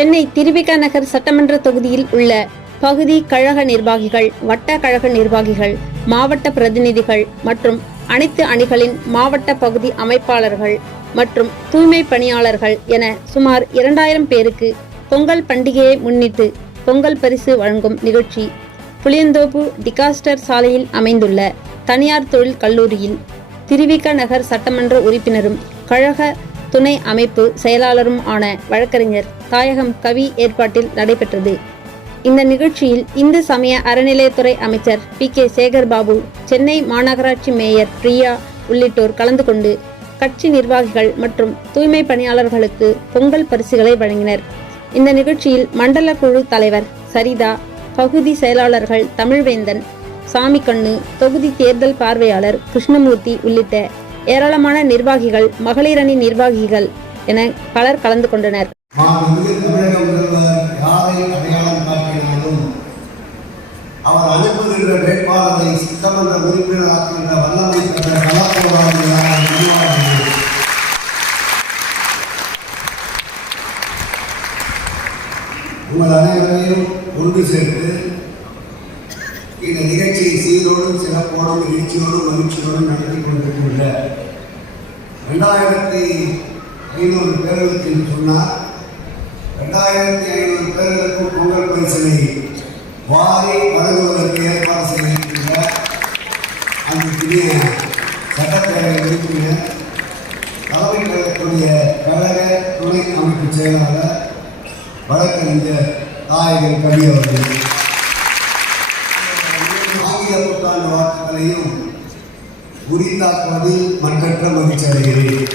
சென்னை திருவிக நகர் சட்டமன்ற தொகுதியில் உள்ள பகுதி கழக நிர்வாகிகள் வட்ட கழக நிர்வாகிகள் மாவட்ட பிரதிநிதிகள் மற்றும் அனைத்து அணிகளின் மாவட்ட பகுதி அமைப்பாளர்கள் மற்றும் தூய்மை பணியாளர்கள் என சுமார் இரண்டாயிரம் பேருக்கு பொங்கல் பண்டிகையை முன்னிட்டு பொங்கல் பரிசு வழங்கும் நிகழ்ச்சி புளியந்தோப்பு டிகாஸ்டர் சாலையில் அமைந்துள்ள தனியார் தொழில் கல்லூரியில் திருவிக நகர் சட்டமன்ற உறுப்பினரும் கழக துணை அமைப்பு செயலாளரும் ஆன வழக்கறிஞர் தாயகம் கவி ஏற்பாட்டில் நடைபெற்றது. இந்த நிகழ்ச்சியில் இந்து சமய அறநிலையத்துறை அமைச்சர் பி. கே. சேகர் பாபு சென்னை மாநகராட்சி மேயர் பிரியா உள்ளிட்டோர் கலந்து கொண்டு கட்சி நிர்வாகிகள் மற்றும் தூய்மை பணியாளர்களுக்கு பொங்கல் பரிசுகளை வழங்கினர். இந்த நிகழ்ச்சியில் மண்டல குழு தலைவர் சரிதா பகுதி செயலாளர்கள் தமிழ்வேந்தன் சாமிக்கண்ணு தொகுதி தேர்தல் பார்வையாளர் கிருஷ்ணமூர்த்தி உள்ளிட்ட ஏராளமான நிர்வாகிகள் மகளிர் அணி நிர்வாகிகள் என பலர் கலந்து கொண்டனர். அவர் அனுப்புகின்ற வேட்பாளரை சட்டமன்ற உறுப்பினராக்குகின்ற வல்லமை பெற்ற கலப்போராளிகளாக உங்கள் அனைவரையும் ஒன்று சேர்த்து இந்த நிகழ்ச்சியை சீரோடும் சிறப்போடும் எழுச்சியோடும் மகிழ்ச்சியோடும் நடத்தி கொண்டிருக்கின்ற ரெண்டாயிரத்தி ஐநூறு பேர்களுக்கு என்று சொன்னார் ரெண்டாயிரத்தி ஐநூறு பேர்களுக்கு பொங்கல் பரிசனை வாரி வழங்குவதற்கு ஏற்பாடு செய்திருக்கின்ற அந்த புதிய சட்டப்பேரவை உறுப்பினர் தலைமை கழகத்துடைய கழக துணை அமைப்பு செயலாளர் வழக்கறிஞர் தாயகர் கவி அவர்கள். ஆங்கில புத்தாண்டு வாக்குகளையும் புரிந்தாக்குவதில் மற்றற்ற மகிழ்ச்சி அடைகிறேன்.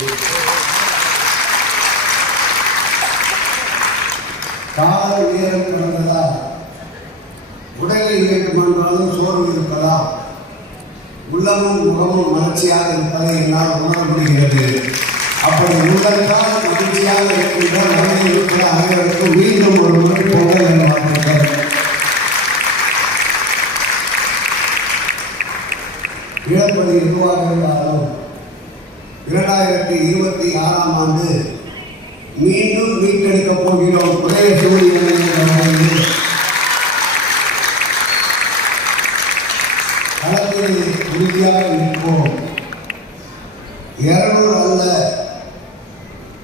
கால நேரம் கடந்ததா உடலில் வேண்டுமென்றாலும் சோர்வு இருப்பதா? உள்ளமும் முகமும் மலர்ச்சியாக இருப்பதை என்னால் உணர முடிகிறது. அப்படி உங்கள்தான் மகிழ்ச்சியாக இருக்கின்ற மனதில் இருக்கிற அனைவருக்கும் மீண்டும் ஒரு முறை பொங்கல் இரண்டாயிரத்தி இருபத்தி ஆறாம் ஆண்டு மீண்டும் மீட்டெடுக்கப் போகிறோம். புதிய சூழ்நிலை களத்தில் உறுதியாக நிற்போம். இருநூறு அல்ல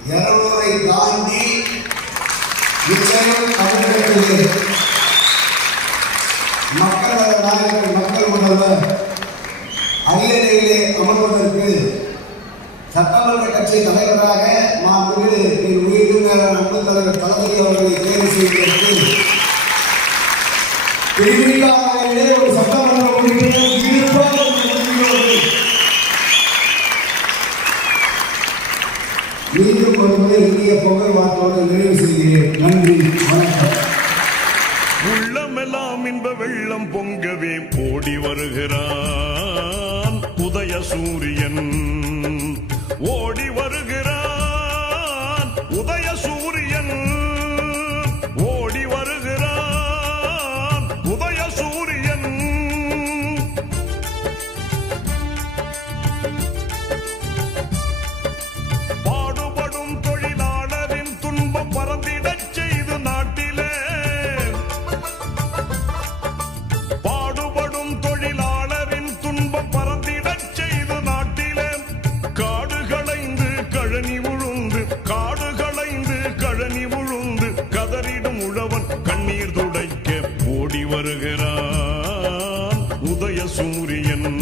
இருநூறை தாண்டி நிச்சயம் தமிழகத்திலே. மக்கள் நாயகர் மக்கள் முதல்வர் சட்டமன்ற கட்சி தலைவராக மாண்புமிகு என் அன்பு தலைவர் தளபதி அவர்களை தேர்வு செய்வதற்கு திருவிழாவிலே ஒரு சட்டமன்ற உறுப்பினர் இருப்பார் மீண்டும் ஒரு முறை இந்திய பொங்கல் வார்த்தையோடு நிறைவு செய்கிறேன். நன்றி வணக்கம். உள்ளமெல்லாம் இன்ப வெள்ளம் பொங்கவே ஓடி வருகிறான். உதய சூரியன் சூரியன்